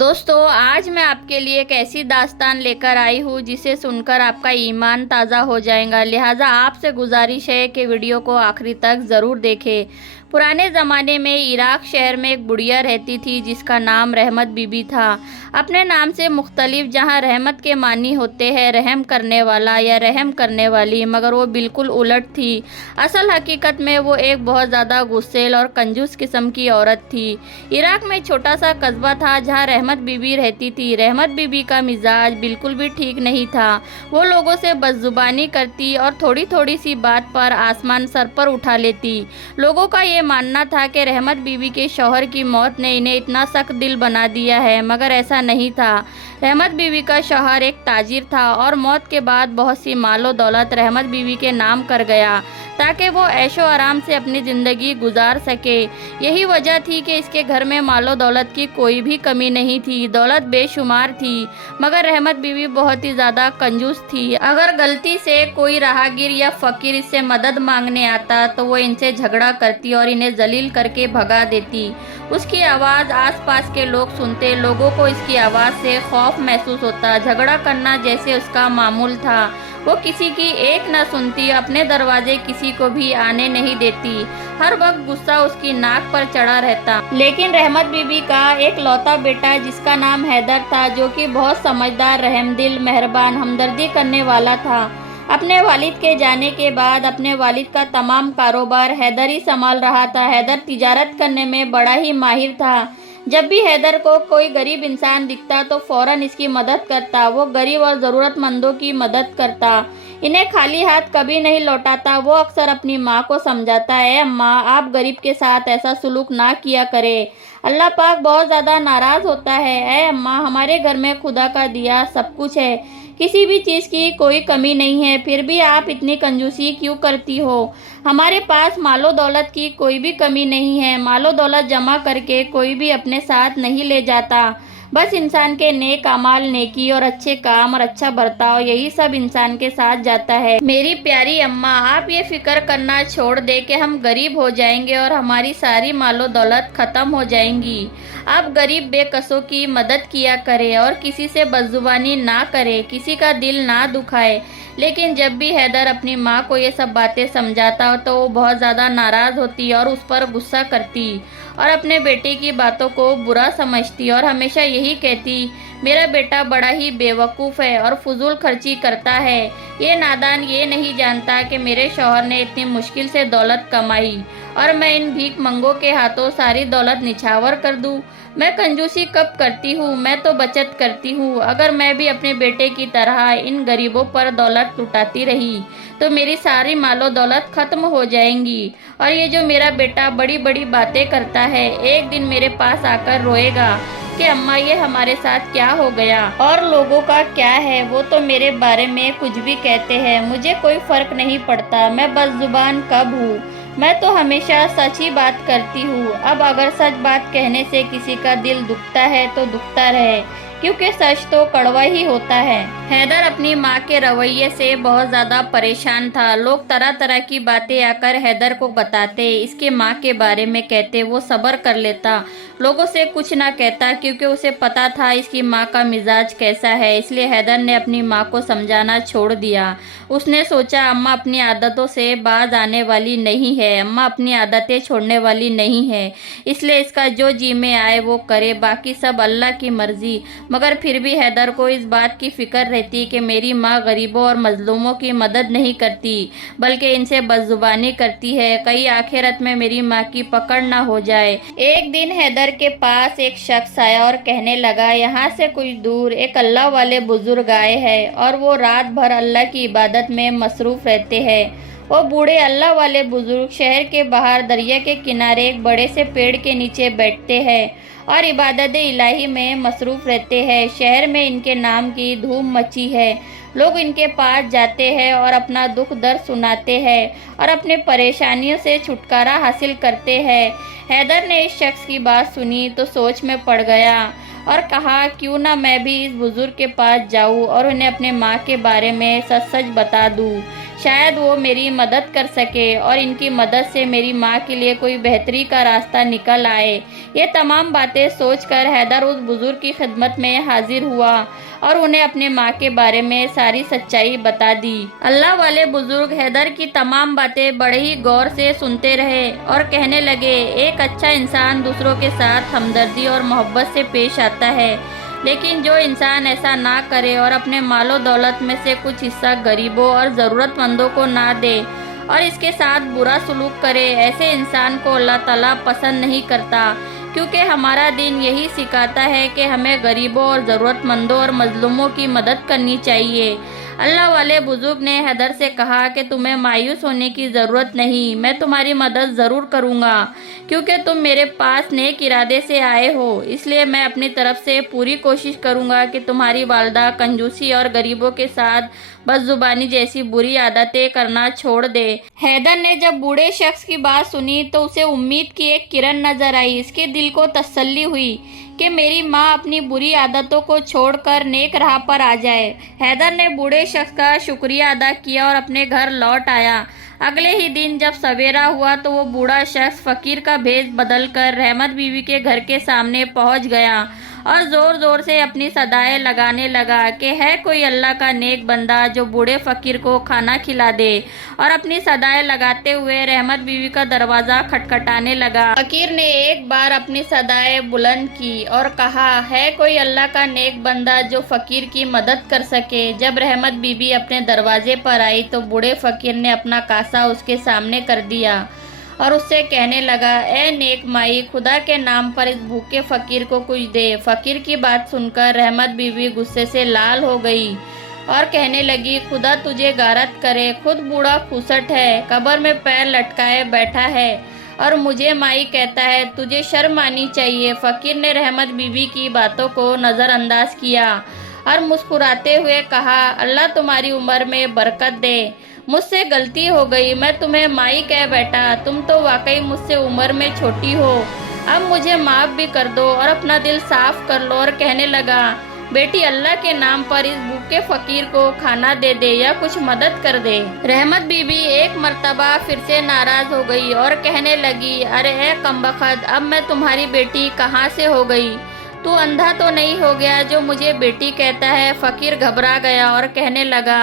دوستو آج میں آپ کے لیے ایک ایسی داستان لے کر آئی ہوں جسے سن کر آپ کا ایمان تازہ ہو جائے گا، لہٰذا آپ سے گزارش ہے کہ ویڈیو کو آخری تک ضرور دیکھیں۔ پرانے زمانے میں عراق شہر میں ایک بڑھیا رہتی تھی جس کا نام رحمت بی بی تھا۔ اپنے نام سے مختلف، جہاں رحمت کے معنی ہوتے ہیں رحم کرنے والا یا رحم کرنے والی، مگر وہ بالکل الٹ تھی۔ اصل حقیقت میں وہ ایک بہت زیادہ غصیل اور کنجوس قسم کی عورت تھی۔ عراق میں چھوٹا سا قصبہ تھا جہاں رحمت بی بی رہتی تھی۔ رحمت بی بی کا مزاج بالکل بھی ٹھیک نہیں تھا۔ وہ لوگوں سے بدزبانی کرتی اور تھوڑی تھوڑی سی بات پر آسمان سر پر اٹھا لیتی۔ لوگوں کا یہ ماننا تھا کہ رحمت بی بی کے شوہر کی موت نے انہیں اتنا سخت دل بنا دیا ہے، مگر ایسا نہیں تھا۔ رحمت بی بی کا شوہر ایک تاجر تھا اور موت کے بعد بہت سی مال و دولت رحمت بی بی کے نام کر گیا تاکہ وہ عیش و آرام سے اپنی زندگی گزار سکے۔ یہی وجہ تھی کہ اس کے گھر میں مال و دولت کی کوئی بھی کمی نہیں تھی۔ دولت بے شمار تھی، مگر رحمت بی بی بہت ہی زیادہ کنجوس تھی۔ اگر غلطی سے کوئی راہگیر یا فقیر اس سے مدد مانگنے آتا تو وہ ان سے جھگڑا کرتی اور انہیں ذلیل کر کے بھگا دیتی۔ اس کی آواز آس پاس کے لوگ سنتے، لوگوں کو اس کی آواز سے خوف محسوس ہوتا۔ جھگڑا کرنا جیسے اس کا معمول تھا۔ وہ کسی کی ایک نہ سنتی، اپنے دروازے کسی کو بھی آنے نہیں دیتی۔ ہر وقت غصہ اس کی ناک پر چڑھا رہتا۔ لیکن رحمت بی بی کا ایک لوتا بیٹا جس کا نام حیدر تھا، جو کہ بہت سمجھدار، رحم دل، مہربان، ہمدردی کرنے والا تھا۔ اپنے والد کے جانے کے بعد اپنے والد کا تمام کاروبار حیدر ہی سنبھال رہا تھا۔ حیدر تجارت کرنے میں بڑا ہی ماہر تھا۔ جب بھی حیدر کو کوئی غریب انسان دکھتا تو فوراً اس کی مدد کرتا۔ وہ غریب اور ضرورت مندوں کی مدد کرتا، انہیں خالی ہاتھ کبھی نہیں لوٹاتا۔ وہ اکثر اپنی ماں کو سمجھاتا، اے اماں، آپ غریب کے ساتھ ایسا سلوک نہ کیا کریں، اللہ پاک بہت زیادہ ناراض ہوتا ہے۔ اے اماں، ہمارے گھر میں خدا کا دیا سب کچھ ہے، کسی بھی چیز کی کوئی کمی نہیں ہے، پھر بھی آپ اتنی کنجوسی کیوں کرتی ہو؟ ہمارے پاس مال و دولت کی کوئی بھی کمی نہیں ہے۔ مال و دولت جمع کر کے کوئی بھی اپنے ساتھ نہیں لے جاتا، بس انسان کے نیک اعمال، نیکی اور اچھے کام اور اچھا برتاؤ، یہی سب انسان کے ساتھ جاتا ہے۔ میری پیاری اماں، آپ یہ فکر کرنا چھوڑ دیں کہ ہم غریب ہو جائیں گے اور ہماری ساری مال و دولت ختم ہو جائیں گی۔ آپ غریب بے کسوں کی مدد کیا کریں اور کسی سے بدزبانی نہ کریں، کسی کا دل نہ دکھائے۔ لیکن جب بھی حیدر اپنی ماں کو یہ سب باتیں سمجھاتا تو وہ بہت زیادہ ناراض ہوتی اور اس پر غصہ کرتی اور اپنے بیٹے کی باتوں کو برا سمجھتی اور ہمیشہ یہی کہتی، میرا بیٹا بڑا ہی بے وقوف ہے اور فضول خرچی کرتا ہے۔ یہ نادان یہ نہیں جانتا کہ میرے شوہر نے اتنی مشکل سے دولت کمائی اور میں ان بھیک منگوں کے ہاتھوں ساری دولت نچھاور کر دوں۔ میں کنجوسی کب کرتی ہوں؟ میں تو بچت کرتی ہوں۔ اگر میں بھی اپنے بیٹے کی طرح ان غریبوں پر دولت لٹاتی رہی تو میری ساری مال و دولت ختم ہو جائیں گی، اور یہ جو میرا بیٹا بڑی بڑی باتیں کرتا ہے، ایک دن میرے پاس آ کر روئے گا کہ اماں یہ ہمارے ساتھ کیا ہو گیا، اور لوگوں کا کیا ہے، وہ تو میرے بارے میں کچھ بھی کہتے ہیں، مجھے کوئی فرق نہیں پڑتا، میں بد زبان کب ہوں، میں تو ہمیشہ سچ ہی بات کرتی ہوں۔ اب اگر سچ بات کہنے سے کسی کا دل دکھتا ہے تو دکھتا رہے، کیونکہ سچ تو کڑوا ہی ہوتا ہے۔ حیدر اپنی ماں کے رویے سے بہت زیادہ پریشان تھا۔ لوگ طرح طرح کی باتیں آ کر حیدر کو بتاتے، اس کے ماں کے بارے میں کہتے، وہ صبر کر لیتا، لوگوں سے کچھ نہ کہتا، کیونکہ اسے پتا تھا اس کی ماں کا مزاج کیسا ہے۔ اس لیے حیدر نے اپنی ماں کو سمجھانا چھوڑ دیا۔ اس نے سوچا اماں اپنی عادتوں سے باز آنے والی نہیں ہے، اماں اپنی عادتیں چھوڑنے والی نہیں ہے، اس لیے اس کا جو جی میں آئے وہ کرے، باقی سب اللہ کی مرضی۔ مگر پھر بھی حیدر کو اس بات کی فکر رہتی کہ میری ماں غریبوں اور مظلوموں کی مدد نہیں کرتی بلکہ ان سے بدزبانی کرتی ہے، کہیں آخرت میں میری ماں کی پکڑ نہ ہو جائے۔ ایک دن حیدر کے پاس ایک شخص آیا اور کہنے لگا، یہاں سے کچھ دور ایک اللہ والے بزرگ آئے ہیں اور وہ رات بھر اللہ کی عبادت میں مصروف رہتے ہیں۔ وہ بوڑھے اللہ والے بزرگ شہر کے باہر دریا کے کنارے ایک بڑے سے پیڑ کے نیچے بیٹھتے ہیں اور عبادت الہی میں مصروف رہتے ہیں۔ شہر میں ان کے نام کی دھوم مچی ہے، لوگ ان کے پاس جاتے ہیں اور اپنا دکھ درد سناتے ہیں اور اپنے پریشانیوں سے چھٹکارا حاصل کرتے ہیں۔ حیدر نے اس شخص کی بات سنی تو سوچ میں پڑ گیا اور کہا، کیوں نہ میں بھی اس بزرگ کے پاس جاؤں اور انہیں اپنے ماں کے بارے میں سچ سچ بتا دوں۔ شاید وہ میری مدد کر سکے اور ان کی مدد سے میری ماں کے لیے کوئی بہتری کا راستہ نکل آئے۔ یہ تمام باتیں سوچ کر حیدر اس بزرگ کی خدمت میں حاضر ہوا اور انہیں اپنے ماں کے بارے میں ساری سچائی بتا دی۔ اللہ والے بزرگ حیدر کی تمام باتیں بڑے ہی غور سے سنتے رہے اور کہنے لگے، ایک اچھا انسان دوسروں کے ساتھ ہمدردی اور محبت سے پیش آتا ہے، لیکن جو انسان ایسا نہ کرے اور اپنے مال و دولت میں سے کچھ حصہ غریبوں اور ضرورت مندوں کو نہ دے اور اس کے ساتھ برا سلوک کرے، ایسے انسان کو اللہ تعالیٰ پسند نہیں کرتا، کیونکہ ہمارا دین یہی سکھاتا ہے کہ ہمیں غریبوں اور ضرورت مندوں اور مظلوموں کی مدد کرنی چاہیے۔ اللہ والے بزرگ نے حیدر سے کہا کہ تمہیں مایوس ہونے کی ضرورت نہیں، میں تمہاری مدد ضرور کروں گا، کیونکہ تم میرے پاس نیک ارادے سے آئے ہو، اس لیے میں اپنی طرف سے پوری کوشش کروں گا کہ تمہاری والدہ کنجوسی اور غریبوں کے ساتھ بد زبانی جیسی بری عادتیں کرنا چھوڑ دے۔ حیدر نے جب بوڑھے شخص کی بات سنی تو اسے امید کی ایک کرن نظر آئی۔ اس کے دل کو تسلی ہوئی کہ میری ماں اپنی بری عادتوں کو چھوڑ کر نیک راہ پر آ جائے۔ حیدر نے بوڑھے شخص کا شکریہ ادا کیا اور اپنے گھر لوٹ آیا۔ اگلے ہی دن جب سویرا ہوا تو وہ بوڑھا شخص فقیر کا بھیس بدل کر رحمت بیوی کے گھر کے سامنے پہنچ گیا اور زور زور سے اپنی صدائیں لگانے لگا کہ ہے کوئی اللہ کا نیک بندہ جو بوڑھے فقیر کو کھانا کھلا دے، اور اپنی صدائیں لگاتے ہوئے رحمت بیوی کا دروازہ کھٹکھٹانے لگا۔ فقیر نے ایک بار اپنی صدائیں بلند کی اور کہا، ہے کوئی اللہ کا نیک بندہ جو فقیر کی مدد کر سکے۔ جب رحمت بیوی اپنے دروازے پر آئی تو بوڑھے فقیر نے اپنا کاسا اس کے سامنے کر دیا اور اس سے کہنے لگا، اے نیک مائی، خدا کے نام پر اس بھوکے فقیر کو کچھ دے۔ فقیر کی بات سن کر رحمت بیوی غصے سے لال ہو گئی اور کہنے لگی، خدا تجھے غارت کرے، خود بوڑھا کھوسٹ ہے، قبر میں پیر لٹکائے بیٹھا ہے اور مجھے مائی کہتا ہے، تجھے شرم آنی چاہیے۔ فقیر نے رحمت بیوی کی باتوں کو نظر انداز کیا اور مسکراتے ہوئے کہا، اللہ تمہاری عمر میں برکت دے، مجھ سے غلطی ہو گئی، میں تمہیں مائی کہہ بیٹھا، تم تو واقعی مجھ سے عمر میں چھوٹی ہو، اب مجھے معاف بھی کر دو اور اپنا دل صاف کر لو۔ اور کہنے لگا، بیٹی اللہ کے نام پر اس بھوکے فقیر کو کھانا دے دے یا کچھ مدد کر دے۔ رحمت بی بی ایک مرتبہ پھر سے ناراض ہو گئی اور کہنے لگی، ارے اے کمبخت، اب میں تمہاری بیٹی کہاں سے ہو گئی؟ تو اندھا تو نہیں ہو گیا جو مجھے بیٹی کہتا ہے؟ فقیر گھبرا گیا اور کہنے لگا،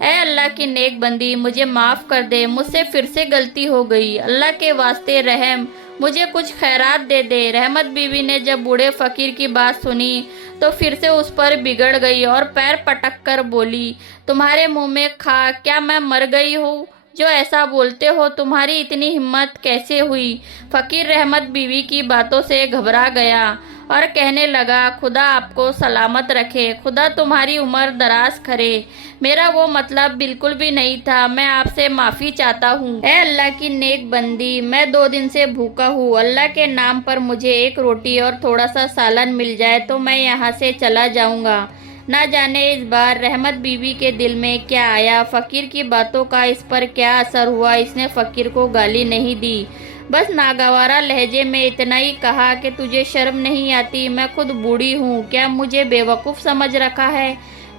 اے اللہ کی نیک بندی، مجھے معاف کر دے، مجھ سے پھر سے غلطی ہو گئی، اللہ کے واسطے رحم، مجھے کچھ خیرات دے دے۔ رحمت بیوی نے جب بوڑھے فقیر کی بات سنی تو پھر سے اس پر بگڑ گئی اور پیر پٹک کر بولی، تمہارے منہ میں خاک، کیا میں مر گئی ہوں جو ایسا بولتے ہو؟ تمہاری اتنی ہمت کیسے ہوئی؟ فقیر رحمت بیوی کی باتوں سے گھبرا گیا اور کہنے لگا، خدا آپ کو سلامت رکھے، خدا تمہاری عمر دراز کرے، میرا وہ مطلب بالکل بھی نہیں تھا، میں آپ سے معافی چاہتا ہوں۔ اے اللہ کی نیک بندی، میں 2 دن سے بھوکا ہوں، اللہ کے نام پر مجھے ایک روٹی اور تھوڑا سا سالن مل جائے تو میں یہاں سے چلا جاؤں گا۔ نہ جانے اس بار رحمت بیوی کے دل میں کیا آیا، فقیر کی باتوں کا اس پر کیا اثر ہوا، اس نے فقیر کو گالی نہیں دی، بس ناگوارہ لہجے میں اتنا ہی کہا کہ تجھے شرم نہیں آتی، میں خود بوڑھی ہوں، کیا مجھے بے وقوف سمجھ رکھا ہے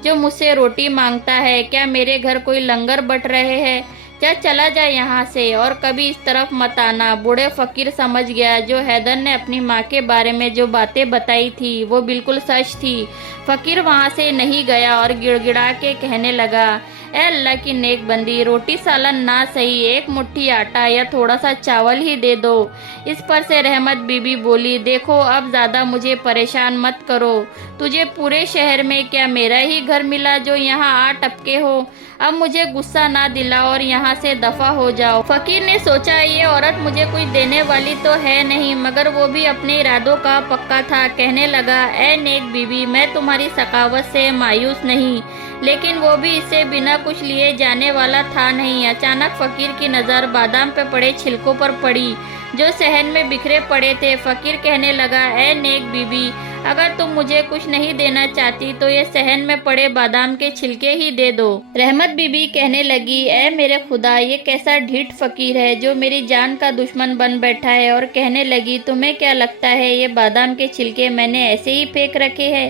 جو مجھ سے روٹی مانگتا ہے؟ کیا میرے گھر کوئی لنگر بٹ رہے ہیں؟ چلا جا یہاں سے اور کبھی اس طرف مت آنا۔ بوڑھے فقیر سمجھ گیا جو حیدر نے اپنی ماں کے بارے میں جو باتیں بتائی تھی وہ بالکل سچ تھی۔ فقیر وہاں سے نہیں گیا اور گڑ گڑا کے کہنے لگا، اے اللہ کی نیک بندی، روٹی سالن نہ صحیح، ایک مٹھی آٹا یا تھوڑا سا چاول ہی دے دو۔ اس پر سے رحمت بی بی بولی، دیکھو اب زیادہ مجھے پریشان مت کرو، تجھے پورے شہر میں کیا میرا ہی گھر ملا جو یہاں آ ٹپکے ہو؟ اب مجھے غصہ نہ دلاؤ اور یہاں سے دفع ہو جاؤ۔ فقیر نے سوچا، یہ عورت مجھے کچھ دینے والی تو ہے نہیں، مگر وہ بھی اپنے ارادوں کا پکا تھا۔ کہنے لگا، اے نیک بیوی، میں تمہاری سخاوت سے مایوس نہیں، لیکن وہ بھی اس سے بنا کچھ لیے جانے والا تھا نہیں۔ اچانک فقیر کی نظر بادام پہ پڑے چھلکوں پر پڑی جو صحن میں بکھرے پڑے تھے۔ فقیر کہنے لگا، اے نیک بیوی، اگر تم مجھے کچھ نہیں دینا چاہتی تو یہ صحن میں پڑے بادام کے چھلکے ہی دے دو۔ رحمت بی بی کہنے لگی، اے میرے خدا، یہ کیسا ڈھیٹ فقیر ہے جو میری جان کا دشمن بن بیٹھا ہے۔ اور کہنے لگی، تمہیں کیا لگتا ہے یہ بادام کے چھلکے میں نے ایسے ہی پھینک رکھے ہیں؟